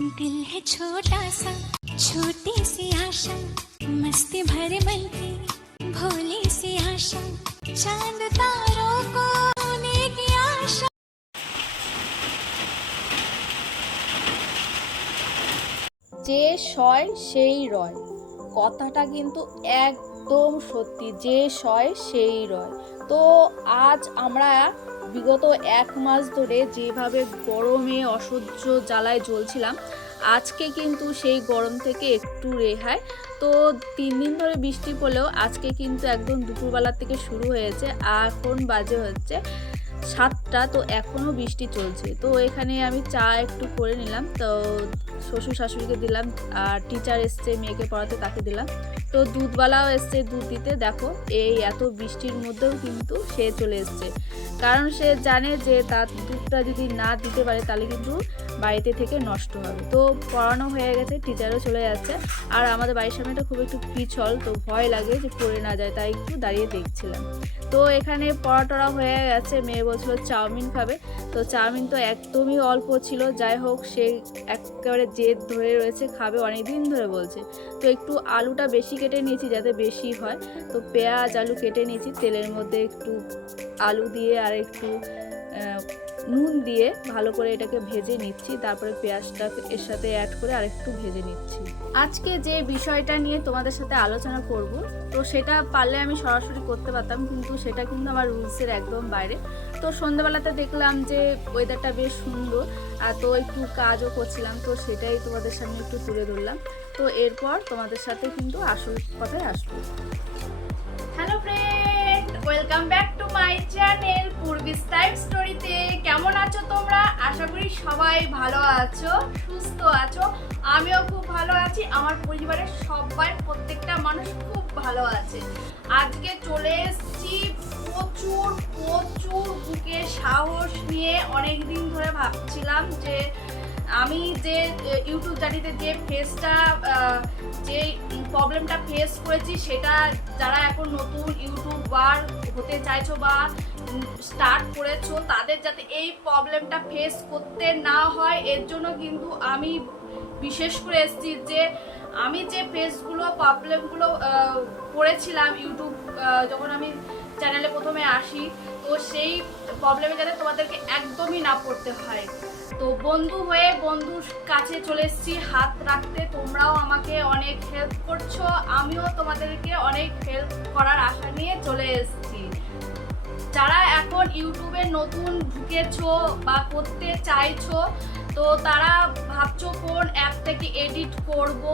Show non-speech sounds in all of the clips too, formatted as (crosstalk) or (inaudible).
दिल है छोटा सा छोटी सी आशा मस्ती भरे मन की भोली सी आशा चांद तारों को होने की आशा যে সয় সেই রয় কথাটা কিন্তু একদম সত্যি যে সয় সেই রয় তো আজ আমরা বিগত এক মাস ধরে যেভাবে গরমে অসহ্য জ্বালায় জ্বলছিলাম, আজকে কিন্তু সেই গরম থেকে একটু রেহাই। তো তিন দিন ধরে বৃষ্টি পড়লেও আজকে কিন্তু একদম দুপুরবেলার থেকে শুরু হয়েছে। এখন বাজে হচ্ছে সাতটা, তো এখনও বৃষ্টি চলছে। তো এখানে আমি চা একটু করে নিলাম। তো শ্বশুর শাশুড়িকে দিলাম, আর টিচার এসছে মেয়েকে পড়াতে, তাকে দিলাম। তো দুধওয়ালাও এসছে দুধ দিতে। দেখো, এই এত বৃষ্টির মধ্যেও কিন্তু সে চলে এসছে। কারণ সে জানে যে তার দুধটা যদি না দিতে পারে, তাহলে কিন্তু বাড়িতে থেকে নষ্ট হবে। তো পড়ানো হয়ে গেছে টিচারও চলে যাচ্ছে। আর আমাদের বাড়ির সামনেটা খুব একটু পিছল, তো ভয় লাগে যে পড়ে না যায়, তাই একটু দাঁড়িয়ে দেখছিলাম। তো এখানে পড়া টড়া হয়ে গেছে, মেয়ে বলছিল চাউমিন খাবে। তো চাউমিন তো একদমই অল্প ছিল, যাই হোক, সে একেবারে জেদ ধরে রয়েছে, খাবে অনেক দিন ধরে বলছে। তো একটু আলুটা বেশি কেটে নিয়েছি, যাতে বেশি হয়। তো পেঁয়াজ আলু কেটে নিয়েছি, তেলের মধ্যে একটু আলু দিয়ে আর একটু নুন দিয়ে ভালো করে এটাকে ভেজে নিচ্ছি। তারপরে পেঁয়াজটা এর সাথে অ্যাড করে আর একটু ভেজে নিচ্ছি। আজকে যে বিষয়টা নিয়ে তোমাদের সাথে আলোচনা করব, তো সেটা পারলে আমি সরাসরি করতে পারতাম, কিন্তু সেটা কিন্তু আমার রুলসের একদম বাইরে। তো সন্ধ্যাবেলাতে দেখলাম যে ওয়েদারটা বেশ সুন্দর, আর তো একটু কাজও করছিলাম, তো সেটাই তোমাদের সামনে একটু তুলে ধরলাম। তো এরপর তোমাদের সাথে কিন্তু আসল কথায় আসব। Hello friend welcome back to my channel পূর্বিস time স্টোরিতে। কেমন আছো তোমরা? আশা করি সবাই ভালো আছো, সুস্থ আছো। আমিও খুব ভালো আছি। আমার পরিবারের সবাই প্রত্যেকটা মানুষ খুব ভালো আছে। আজকে চলে এসেছি প্রচুর প্রচুর বুকে সাহস নিয়ে অনেক দিন ধরে ভাবছিলাম যে আমি যে ইউটিউব জানিতে যে ফেসটা যে প্রবলেমটা ফেস করেছি, সেটা যারা এখন নতুন ইউটিউবার হতে চাইছো বা স্টার্ট করেছ, তাদের যাতে এই প্রবলেমটা ফেস করতে না হয়, এর জন্য কিন্তু আমি বিশেষ করে এসেছি যে, আমি যে ফেসগুলো প্রবলেমগুলো করেছিলাম ইউটিউব যখন আমি চ্যানেলে প্রথমে আসি, তো সেই প্রবলেমে যাতে তোমাদেরকে একদমই না পড়তে হয়। তো বন্ধু হয়ে বন্ধুর কাছে চলে এসেছি, হাত রাখতে। তোমরাও আমাকে অনেক হেল্প করছ, আমিও তোমাদেরকে অনেক হেল্প করার আশা নিয়ে চলে এসেছি। যারা এখন ইউটিউবে নতুন ঢুকেছো বা করতে চাইছো তো তারা ভাবছ কোন অ্যাপ থেকে এডিট করব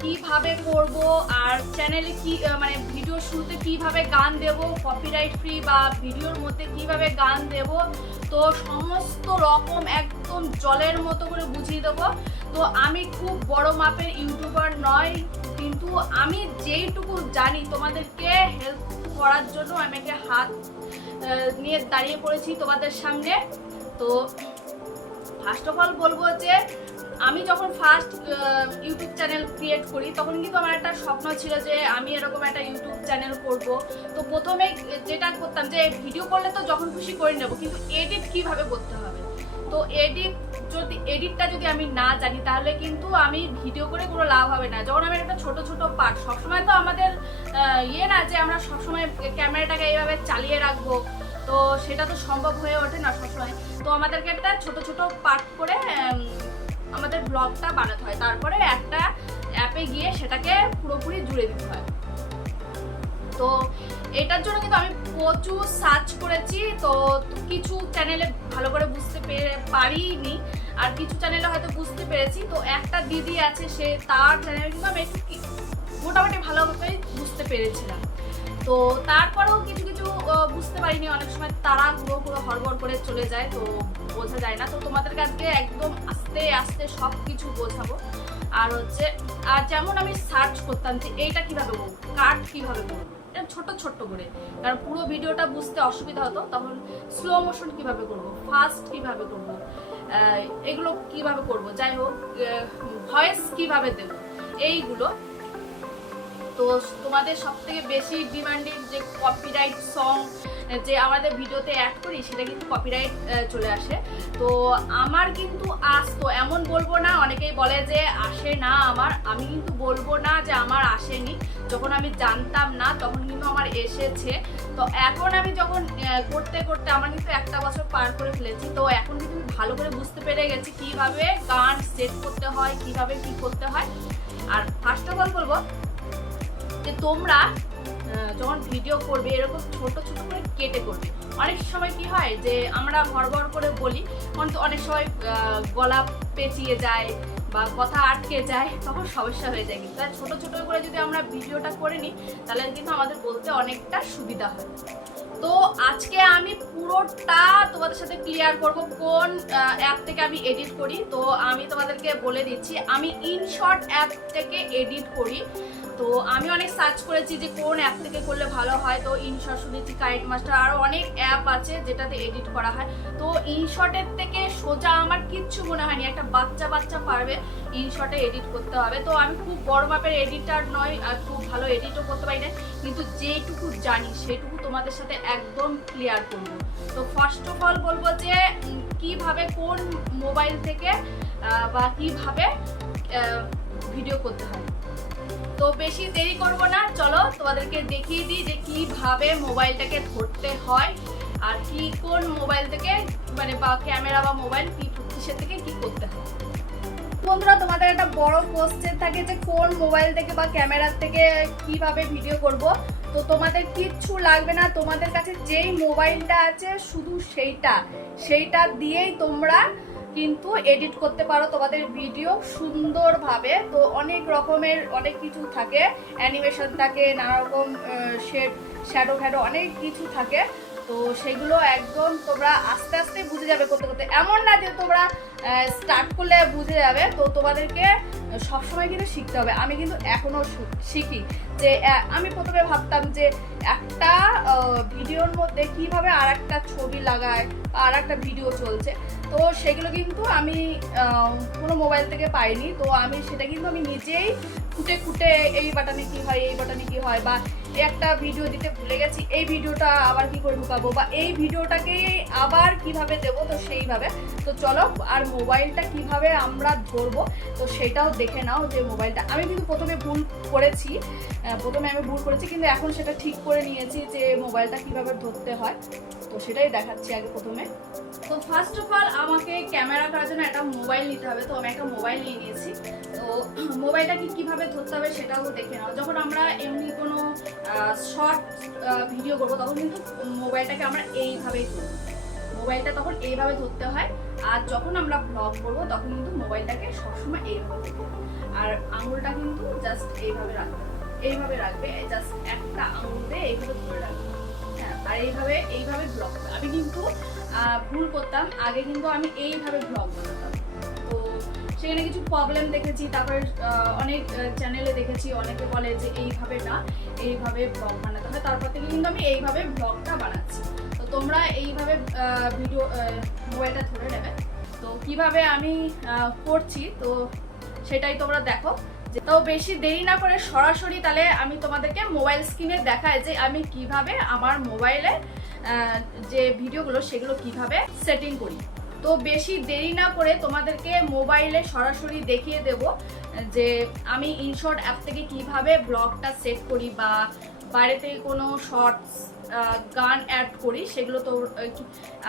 কীভাবে করব, আর চ্যানেলে কি মানে ভিডিও শুরুতে কীভাবে গান দেব কপিরাইট ফ্রি বা ভিডিওর মধ্যে কীভাবে গান দেব, তো সমস্ত রকম একদম জলের মতো করে বুঝিয়ে দেবো। তো আমি খুব বড় মাপের ইউটিউবার নয় কিন্তু আমি যেইটুকু জানি তোমাদেরকে হেল্প করার জন্য আমি একটা হাত নিয়ে দাঁড়িয়ে পড়েছি তোমাদের সামনে। তো ফার্স্ট অফ অল বলব যে, আমি যখন ফার্স্ট ইউটিউব চ্যানেল ক্রিয়েট করি, তখন কিন্তু আমার একটা স্বপ্ন ছিল যে আমি এরকম একটা ইউটিউব চ্যানেল করব। তো প্রথমে যেটা করতাম যে ভিডিও করলে তো যখন খুশি করে নেব, কিন্তু এডিট কীভাবে করতে হবে? তো এডিট যদি এডিটটা যদি আমি না জানি, তাহলে কিন্তু আমি ভিডিও করে কোনো লাভ হবে না। যখন আমি একটা ছোট ছোট পার্ট সবসময় তো আমাদের ইয়ে না যে আমরা সবসময় ক্যামেরাটাকে এইভাবে চালিয়ে রাখব তো সেটা তো সম্ভব হয়ে ওঠে না সবসময়। তো আমাদেরকে একটা ছোট ছোট পার্ট করে আমাদের ব্লগটা বানাতে হয়। তারপরে একটা অ্যাপে গিয়ে সেটাকে পুরোপুরি জুড়ে দিতে হয়। তো এটার জন্য কিন্তু আমি প্রচুর সার্চ করেছি। তো কিছু চ্যানেলে ভালো করে বুঝতে পেরে পারিনি। আর কিছু চ্যানেলে হয়তো বুঝতে পেরেছি। তো একটা দিদি আছে, সে তার চ্যানেলে কিন্তু আমি একটু মোটামুটি ভালোভাবে বুঝতে পেরেছিলাম। তো তারপরেও কিছু কিছু বুঝতে পারিনি। অনেক সময় তারা পুরো পুরো হড়বড় করে চলে যায়, তো বোঝা যায় না। তো তোমাদের কাছে একদম আস্তে আস্তে সব কিছু বোঝাবো। আর হচ্ছে, আর যেমন আমি সার্চ করতাম যে এইটা কীভাবে করব কাট কীভাবে করব, এটা ছোট ছোট্ট করে। কারণ পুরো ভিডিওটা বুঝতে অসুবিধা হতো, তখন স্লো মোশন কীভাবে করব ফাস্ট কীভাবে করব এগুলো কীভাবে করব, যাই হোক ভয়েস কীভাবে দেব, এইগুলো তো তোমাদের সব থেকে বেশি ডিমান্ডেড যে কপিরাইট সং যে আমাদের ভিডিওতে অ্যাড করি, সেটা কিন্তু কপিরাইট চলে আসে। তো আমার কিন্তু আসতো এমন বলব না, অনেকেই বলে যে আসে না আমার, আমি কিন্তু বলব না যে আমার আসেনি। যখন আমি জানতাম না, তখন কিন্তু আমার এসেছে। তো এখন আমি যখন করতে করতে আমার কিন্তু একটা বছর পার করে ফেলেছি। তো এখন কিন্তু ভালো করে বুঝতে পেরে গেছি কীভাবে গান সেট করতে হয়, কীভাবে কি করতে হয়। আর ফার্স্ট অফ অল বলব যে তোমরা যখন ভিডিও করবে, এরকম ছোট ছোট করে কেটে করবে। অনেক সময় কি হয় যে আমরা হড়বড় করে বলি কিন্তু অনেক সময় গলা পেঁচিয়ে যায় বা কথা আটকে যায়, তখন সমস্যা হয়ে যায়। কিন্তু তাই ছোট ছোট করে যদি আমরা ভিডিওটা করে নিই, তাহলে কিন্তু আমাদের বলতে অনেকটা সুবিধা হয়। তো আজকে আমি পুরোটা তোমাদের সাথে ক্লিয়ার করব কোন অ্যাপ থেকে আমি এডিট করি। তো আমি তোমাদেরকে বলে দিচ্ছি, আমি ইনশর্ট অ্যাপ থেকে এডিট করি। তো আমি অনেক সার্চ করেছি যে কোন অ্যাপ থেকে করলে ভালো হয়। তো ইনশর্ট শুনেছি কারেন্ট মাস্টার আরও অনেক অ্যাপ আছে যেটাতে এডিট করা হয়। তো ইনশর্টের থেকে সোজা আমার কিচ্ছু মনে হয়নি, একটা বাচ্চা বাচ্চা পারবে ইনশর্টে এডিট করতে হবে। তো আমি খুব বড় মাপের এডিটার নয় আর খুব ভালো এডিটও করতে পারি না। কিন্তু যেটুকু জানি সেটুকু তোমাদের সাথে একদম ক্লিয়ার করব। তো ফার্স্ট অফ অল বলব যে কীভাবে কোন মোবাইল থেকে বা কীভাবে ভিডিও করতে হয়। তো বেশি দেরি করব না। চলো তোমাদেরকে দেখিয়ে দিই যে কীভাবে মোবাইলটাকে ধরতে হয় আর কি কোন মোবাইল থেকে মানে বা ক্যামেরা বা মোবাইল কি কিসের থেকে কি করতে হয়। বন্ধুরা, তোমাদের একটা বড় কোশ্চেন থাকে যে কোন মোবাইল থেকে বা ক্যামেরার থেকে কীভাবে ভিডিও করব। তো তোমাদের কিচ্ছু লাগবে না। তোমাদের কাছে যেই মোবাইলটা আছে, শুধু সেইটা। সেইটা দিয়েই তোমরা কিন্তু এডিট করতে পারো তোমাদের ভিডিও সুন্দরভাবে। তো অনেক রকমের অনেক কিছু থাকে। অ্যানিমেশন থাকে নানা রকম শেড শ্যাডো ফ্যাডো অনেক কিছু থাকে। তো সেগুলো একদম তোমরা আস্তে আস্তে বুঝে যাবে করতে করতে। এমন না যে তোমরা স্টার্ট করলে বুঝে যাবে। তো তোমাদেরকে সবসময় কিন্তু শিখতে হবে। আমি কিন্তু এখনও শিখি যে আমি প্রথমে ভাবতাম যে একটা ভিডিওর মধ্যে কীভাবে আর একটা ছবি লাগায় বা আর একটা ভিডিও চলছে। তো সেগুলো কিন্তু আমি কোনো মোবাইল থেকে পাইনি। তো আমি সেটা কিন্তু আমি নিজেই খুঁটে খুঁটে এই বাটনে কি হয়, এই বাটনে কি হয় বা একটা ভিডিও দিতে ভুলে গেছি, এই ভিডিওটা আবার কি করে ঢুকাবো বা এই ভিডিওটাকে আবার কীভাবে দেবো? তো সেইভাবে। তো চলো, আর মোবাইলটা কীভাবে আমরা ধরবো? তো সেটাও দেখে নাও যে মোবাইলটা। আমি কিন্তু প্রথমে ভুল করেছি। প্রথমে আমি ভুল করেছি, কিন্তু এখন সেটা ঠিক করে নিয়েছি যে মোবাইলটা কীভাবে ধরতে হয়। তো সেটাই দেখাচ্ছি আগে প্রথমে। তো ফার্স্ট অফ অল আমাকে ক্যামেরা করার জন্য একটা মোবাইল নিতে হবে। তো আমি একটা মোবাইল নিয়ে নিয়েছি। তো (clears throat) মোবাইলটাকে কীভাবে ধরতে হবে সেটাও দেখে নাও। যখন আমরা এমনি কোনো শর্ট ভিডিও করব, তখন কিন্তু মোবাইলটাকে আমরা এইভাবেই ধরবো। মোবাইলটা তখন এইভাবে ধরতে হয়। আর যখন আমরা ব্লগ করব, তখন কিন্তু মোবাইলটাকে সবসময় এইভাবে ধরতে আর আঙুলটা কিন্তু জাস্ট এইভাবে রাখবে এইভাবে রাখবে জাস্ট একটা আঙুল দিয়ে এইভাবে ধরে রাখবে। হ্যাঁ আর এইভাবে এইভাবে ব্লগ আমি কিন্তু ভুল করতাম। আগে কিন্তু আমি এইভাবে ব্লগ বানাতাম। তো সেখানে কিছু প্রবলেম দেখেছি। তারপরে অনেক চ্যানেলে দেখেছি। অনেকে বলে যে এইভাবে না, এইভাবে ব্লগ বানাতে হয়। তারপর থেকে কিন্তু আমি এইভাবে ব্লগটা বানাচ্ছি। তোমরা এইভাবে ভিডিও মোবাইলটা ধরে নেবে। তো কীভাবে আমি করছি, তো সেটাই তোমরা দেখো। তো বেশি দেরি না করে সরাসরি তাহলে আমি তোমাদেরকে মোবাইল স্ক্রিনে দেখাই যে আমি কীভাবে আমার মোবাইলে যে ভিডিওগুলো সেগুলো কীভাবে সেটিং করি। তো বেশি দেরি না করে তোমাদেরকে মোবাইলে সরাসরি দেখিয়ে দেব, যে আমি ইনশর্ট অ্যাপ থেকে কীভাবে ব্লগটা সেট করি বা বাইরে থেকে কোনো শর্টস গান অ্যাড করি, সেগুলো তো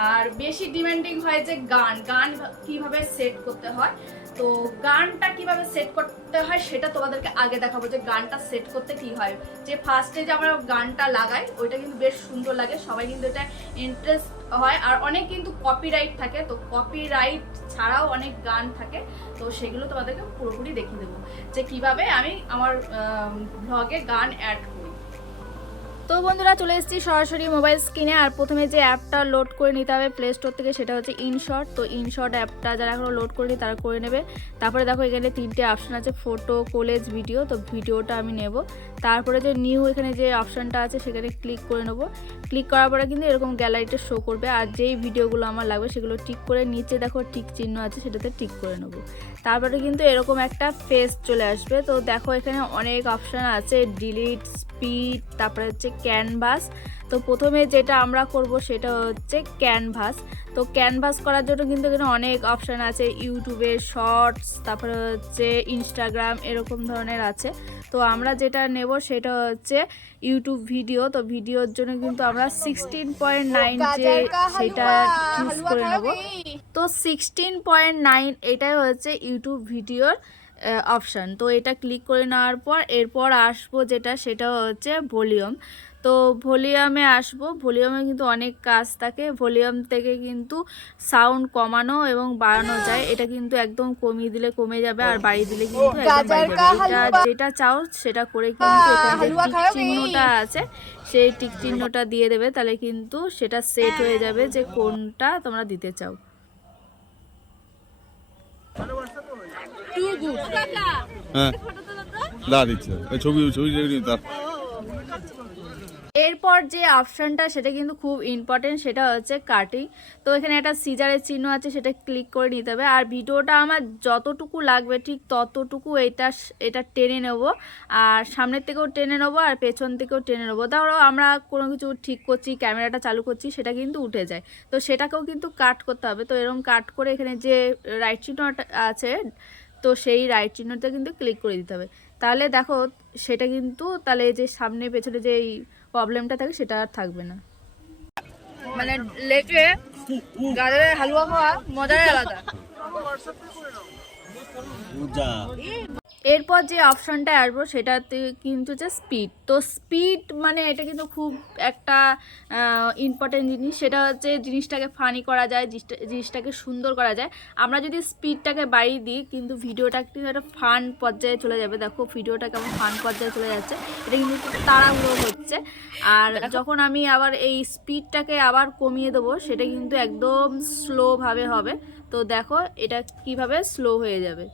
আর বেশি ডিমান্ডিং হয় যে গান গান কীভাবে সেট করতে হয়। তো গানটা কীভাবে সেট করতে হয় সেটা তোমাদেরকে আগে দেখাবো যে গানটা সেট করতে কি হয়। যে ফার্স্টে যে আমরা গানটা লাগাই, ওইটা কিন্তু বেশ সুন্দর লাগে, সবাই কিন্তু এটা ইন্টারেস্ট হয়। আর অনেক কিন্তু কপিরাইট থাকে, তো কপিরাইট ছাড়াও অনেক গান থাকে, তো সেগুলো তোমাদেরকে পুরোপুরি দেখিয়ে দেবো যে কীভাবে আমি আমার ব্লগে গান অ্যাড করি। তো বন্ধুরা চলে এসেছি সরাসরি মোবাইল স্ক্রিনে, আর প্রথমে যে অ্যাপটা লোড করে নিতে হবে প্লে স্টোর থেকে সেটা হচ্ছে ইনশর্ট তো ইনশর্ট অ্যাপটা যারা এখনও লোড করেনি তারা করে নেবে। তারপরে দেখো এখানে তিনটে অপশান আছে ফটো কলেজ ভিডিও তো ভিডিওটা আমি নেব। তারপরে যে নিউ এখানে যে অপশানটা আছে সেখানে ক্লিক করে নেব। ক্লিক করার পরে কিন্তু এরকম গ্যালারিটা শো করবে। আর যেই ভিডিওগুলো আমার লাগবে সেগুলো টিক করে নিচে দেখো টিক চিহ্ন আছে সেটাতে টিক করে নেব। তারপরে কিন্তু এরকম একটা ফেস চলে আসবে। তো দেখো এখানে অনেক অপশান আছে ডিলিট স্পিড তারপরে হচ্ছে ক্যানভাস। তো প্রথমে যেটা আমরা করব সেটা হচ্ছে ক্যানভাস। তো ক্যানভাস করার জন্য কিন্তু এখানে অনেক অপশান আছে ইউটিউবে শর্টস তারপরে হচ্ছে ইনস্টাগ্রাম এরকম ধরনের আছে। তো আমরা যেটা নেব সেটা হচ্ছে ইউটিউব ভিডিও। তো ভিডিওর জন্য কিন্তু আমরা সিক্সটিন পয়েন্ট নাইন যে সেটা চুজ করে নেব। তো সিক্সটিন পয়েন্ট নাইন এটাই হচ্ছে ইউটিউব ভিডিওর অপশান তো এটা ক্লিক করে নেওয়ার পর এরপর আসব যেটা সেটা হচ্ছে ভলিউম। তো ভলিউমে আসব। ভলিউমে কিন্তু অনেক কাজ থাকে। ভলিউম থেকে কিন্তু সাউন্ড কমানো এবং বাড়ানো যায়। এটা কিন্তু একদম কমিয়ে দিলে কমে যাবে আর বাড়িয়ে দিলে কিন্তু যেটা চাও সেটা করে কিন্তু এখানে চিহ্নটা আছে। সেই টিক চিহ্নটা দিয়ে দেবে। তাহলে কিন্তু সেটা সেট হয়ে যাবে যে কোনটা তোমরা দিতে চাও। হ্যাঁ। দা দিচ্ছে। ছবি ছবি ছবি তার। এরপর যে অপশানটা সেটা কিন্তু খুব ইম্পর্টেন্ট সেটা হচ্ছে কাটিং তো এখানে একটা সিজারের চিহ্ন আছে সেটা ক্লিক করে নিতে হবে। আর ভিডিওটা আমার যতটুকু লাগবে ঠিক ততটুকু এটা এটা টেনে নেব। আর সামনের থেকেও টেনে নেব আর পেছন থেকেও টেনে নেব। ধরো আমরা কোনো কিছু ঠিক করছি ক্যামেরাটা চালু করছি সেটা কিন্তু উঠে যায়। তো সেটাকেও কিন্তু কাট করতে হবে। তো এরকম কাট করে এখানে যে রাইট চিহ্নটা আছে তো সেই রাইট চিহ্নটা কিন্তু ক্লিক করে দিতে হবে। তাহলে দেখো সেটা কিন্তু তাহলে যে সামনে পেছনে যে এই প্রবলেমটা থাকে সেটা আর থাকবে না। মানে লেটে গাজরের হালুয়া খাওয়া মজাই আলাদা। এরপর যে অপশনটা আসব সেটাতে কিন্তু হচ্ছে স্পিড তো স্পিড মানে এটা কিন্তু খুব একটা ইম্পর্টেন্ট জিনিস। সেটা হচ্ছে জিনিসটাকে ফানি করা যায় জিনিসটাকে সুন্দর করা যায়। আমরা যদি স্পিডটাকে বাড়িয়ে দিই কিন্তু ভিডিওটা কিন্তু একটা ফান পর্যায়ে চলে যাবে। দেখো ভিডিওটা কেমন ফান পর্যায়ে চলে যাচ্ছে। এটা কিন্তু তাড়াহুড়ো হচ্ছে। আর যখন আমি আবার এই স্পিডটাকে আবার কমিয়ে দেবো সেটা কিন্তু একদম স্লোভাবে হবে। তো দেখো এটা কীভাবে স্লো হয়ে যাবে।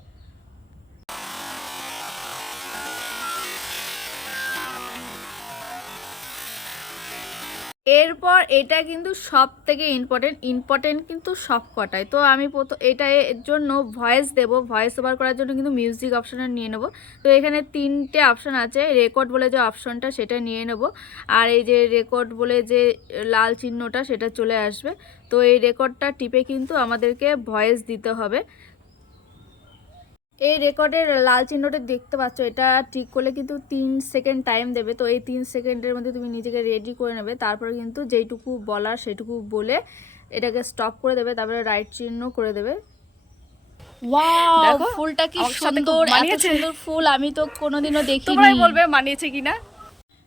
এরপর এটা কিন্তু সব থেকে ইম্পর্টেন্ট ইম্পর্টেন্ট কিন্তু সব কটায় তো আমি প্রথম এটা এর জন্য ভয়েস দেব। ভয়েস ওভার করার জন্য কিন্তু মিউজিক অপশানে নিয়ে নেব। তো এখানে তিনটে অপশান আছে। রেকর্ড বলে যে অপশানটা সেটা নিয়ে নেব। আর এই যে রেকর্ড বলে যে লাল চিহ্নটা সেটা চলে আসবে। তো এই রেকর্ডটা টিপে কিন্তু আমাদেরকে ভয়েস দিতে হবে। এই রেকর্ডের লাল চিহ্নটা দেখতে পাচ্ছ এটা ঠিক করলে কিন্তু তিন সেকেন্ড টাইম দেবে। তো এই তিন সেকেন্ডের মধ্যে তুমি নিজেকে রেডি করে নেবে। তারপরে কিন্তু যেইটুকু বলার সেটুকু বলে এটাকে স্টপ করে দেবে তারপরে রাইট চিহ্ন করে দেবে। দেখো ফুলটা কি সুন্দর এত সুন্দর ফুল আমি তো কোনোদিনও দেখিনি। তোমরাই বলবে মানিয়েছে কিনা?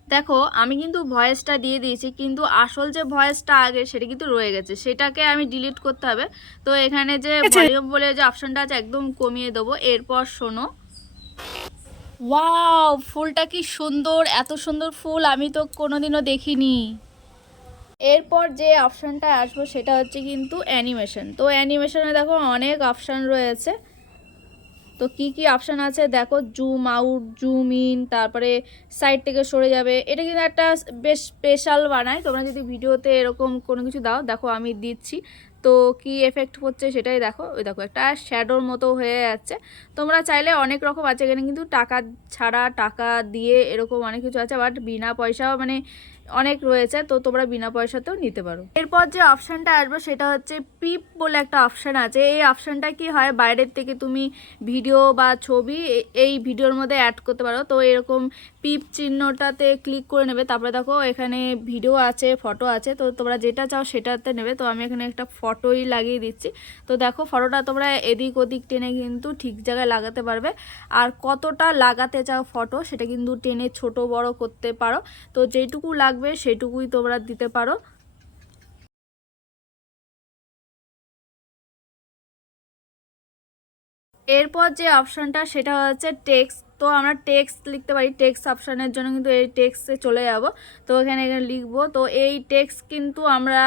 দেখো আমি কিন্তু ভয়েসটা দিয়ে দিয়েছি কিন্তু আসল যে ভয়েসটা আগে সেটা কিন্তু রয়ে গেছে। সেটাকে আমি ডিলিট করতে হবে। তো এখানে যে ভলিউম বলে যে অপশনটা আছে একদম কমিয়ে দেবো। এরপর শোনো। ওয়াও ফুলটা কি সুন্দর এত সুন্দর ফুল আমি তো কোনোদিনও দেখিনি। এরপর যে অপশানটা আসব সেটা হচ্ছে কিন্তু অ্যানিমেশন তো অ্যানিমেশনে দেখো অনেক অপশান রয়েছে। তো কি কি অপশান আছে? দেখো জুম আউট জুম ইন তারপরে সাইড থেকে সরে যাবে। এটা কিন্তু একটা বেশ স্পেশাল বানায়। তোমরা যদি ভিডিওতে এরকম কোনো কিছু দাও, দেখো আমি দিচ্ছি। তো কি এফেক্ট হচ্ছে সেটাই দেখো। ওই দেখো, একটা শ্যাডোর মতো হয়ে যাচ্ছে। তোমরা চাইলে অনেক রকম আছে এখানে, কিন্তু টাকা ছাড়া টাকা দিয়ে এরকম অনেক কিছু আছে বাট বিনা পয়সাও মানে অনেক রয়েছে, তো তোমরা বিনা পয়সাতেও নিতে পারো। এরপর যে অপশানটা আসবে সেটা হচ্ছে পিপ বলে একটা অপশান আছে। এই অপশানটা কি হয়, বাইরের থেকে তুমি ভিডিও বা ছবি এই ভিডিওর মধ্যে অ্যাড করতে পারো। তো এরকম পিপ চিহ্নটাতে ক্লিক করে নেবে, তারপরে দেখো এখানে ভিডিও আছে ফটো আছে, তো তোমরা যেটা চাও সেটাতে নেবে। তো আমি এখানে একটা ফটোই লাগিয়ে দিচ্ছি। তো দেখো ফটোটা তোমরা এদিক ওদিক টেনে কিন্তু ঠিক জায়গায় লাগাতে পারবে। আর কতটা লাগাতে চাও ফটো সেটা কিন্তু টেনে ছোট বড় করতে পারো। তো যেটুকু লাগবে সেটুকুই তোমরা দিতে পারো। এরপর যে অপশানটা সেটা হচ্ছে টেক্সট তো আমরা টেক্সট লিখতে পারি টেক্সট অপশানের জন্য কিন্তু এই টেক্সটে চলে যাব। তো এখানে এখানে লিখব। তো এই টেক্সট কিন্তু আমরা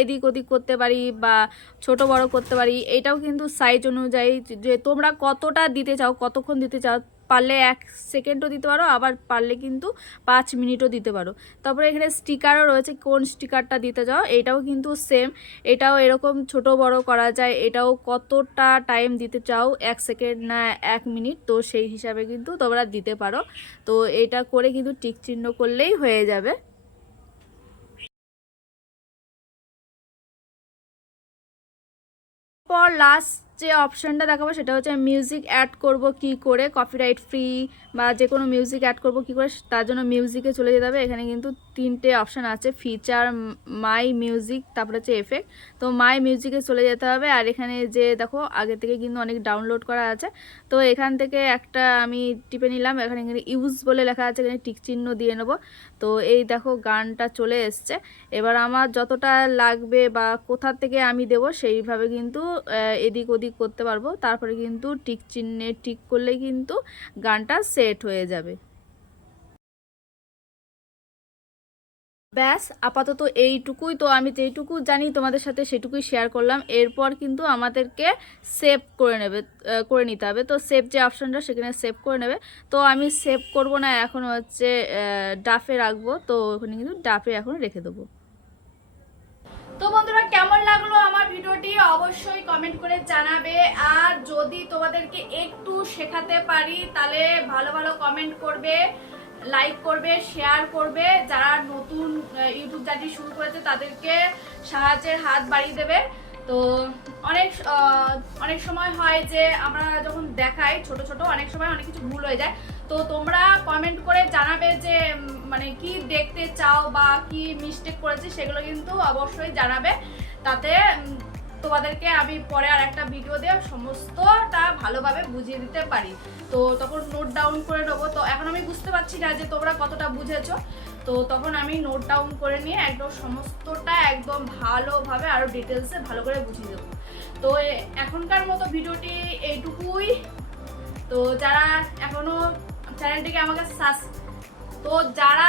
এদিক ওদিক করতে পারি বা ছোট বড় করতে পারি। এটাও কিন্তু সাইজ অনুযায়ী যে তোমরা কতটা দিতে চাও, কতক্ষণ দিতে চাও পারলে এক সেকেন্ডও দিতে পারো, আবার পারলে কিন্তু পাঁচ মিনিটও দিতে পারো। তারপরে এখানে স্টিকারও রয়েছে, কোন স্টিকারটা দিতে যাও, এটাও কিন্তু সেম এটাও এরকম ছোট বড় করা যায়, এটাও কতটা টাইম দিতে চাও, এক সেকেন্ড না এক মিনিট তো সেই হিসাবে কিন্তু তোমরা দিতে পারো। তো এটা করে কিন্তু টিক চিহ্ন করলেই হয়ে যাবে। পর লাস্ট যে অপশানটা দেখাবো সেটা হচ্ছে মিউজিক অ্যাড করব কি করে কপিরাইট ফ্রি বা যে কোনো মিউজিক অ্যাড করব কি করে, তার জন্য মিউজিকে চলে যেতে হবে। এখানে কিন্তু তিনটে অপশান আছে ফিচার মাই মিউজিক তারপরে হচ্ছে এফেক্ট তো মাই মিউজিকে চলে যেতে হবে আর এখানে যে দেখো, আগে থেকে কিন্তু অনেক ডাউনলোড করা আছে। তো এখান থেকে একটা আমি টিপে নিলাম, এখানে এখানে ইউজ বলে লেখা আছে, এখানে টিক চিহ্ন দিয়ে নেব। তো এই দেখো গানটা চলে এসছে। এবার আমার যতটা লাগবে বা কোথা থেকে আমি দেব সেইভাবে কিন্তু এদিক ওদিক করতে পারব। তারপরে কিন্তু টিক চিহ্নে টিক করলে কিন্তু গানটা সেট হয়ে যাবে। ব্যাস, আপাতত এইটুকুই। তো আমি যেইটুকু জানি, তোমাদের সাথে সেটুকুই শেয়ার করলাম। এরপর কিন্তু আমাদেরকে সেভ করে নেবে করে নিতে হবে। তো সেভ যে অপশানটা সেখানে সেভ করে নেবে। তো আমি সেভ করব না, এখন হচ্ছে ডাফে রাখব। তো ওখানে কিন্তু ডাফে এখন রেখে দেবো। তো বন্ধুরা, কেমন লাগল আমার ভিডিওটি? অবশ্যই কমেন্ট করে জানাবে। আর যদি তোমাদেরকে একটু শেখাতে পারি, তাহলে ভালো ভালো কমেন্ট করবে। লাইক করবে শেয়ার করবে, যারা নতুন ইউটিউব জার্নি শুরু করেছে তাদেরকে সাহায্যের হাত বাড়িয়ে দেবে। তো অনেক অনেক সময় হয় যে আমরা যখন দেখাই ছোট ছোট, অনেক সময় অনেক কিছু ভুল হয়ে যায়। তো তোমরা কমেন্ট করে জানাবে যে মানে কি দেখতে চাও বা কি মিস্টেক করেছি সেগুলো কিন্তু অবশ্যই জানাবে। তাতে তোমাদেরকে আমি পরে আর একটা ভিডিও দিয়ে সমস্তটা ভালোভাবে বুঝিয়ে দিতে পারি। তো তখন নোট ডাউন করে নেব। তো এখন আমি বুঝতে পারছি না যে তোমরা কতটা বুঝেছ। তো তখন আমি নোট ডাউন করে নিয়ে একদম সমস্তটা একদম ভালোভাবে আরও ডিটেলসে ভালো করে বুঝিয়ে দেবো। তো এখনকার মতো ভিডিওটি এইটুকুই। তো যারা এখনও চ্যানেলটিকে আমাকে সাস তো যারা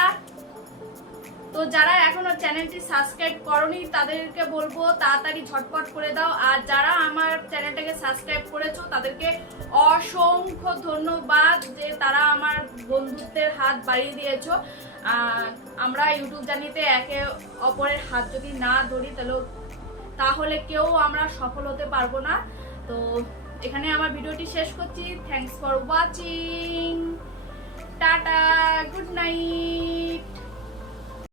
তো যারা এখনও চ্যানেলটি সাবস্ক্রাইব করনি, তাদেরকে বলব তাড়াতাড়ি ঝটপট করে দাও। আর যারা আমার চ্যানেলটাকে সাবস্ক্রাইব করেছ, তাদেরকে অসংখ্য ধন্যবাদ যে তারা আমার বন্ধুত্বের হাত বাড়িয়ে দিয়েছ। আমরা ইউটিউব জানিতে একে অপরের হাত যদি না ধরি, তাহলে তাহলে কেউ আমরা সফল হতে পারব না। তো এখানে আমার ভিডিওটি শেষ করছি। Thanks for watching tata good night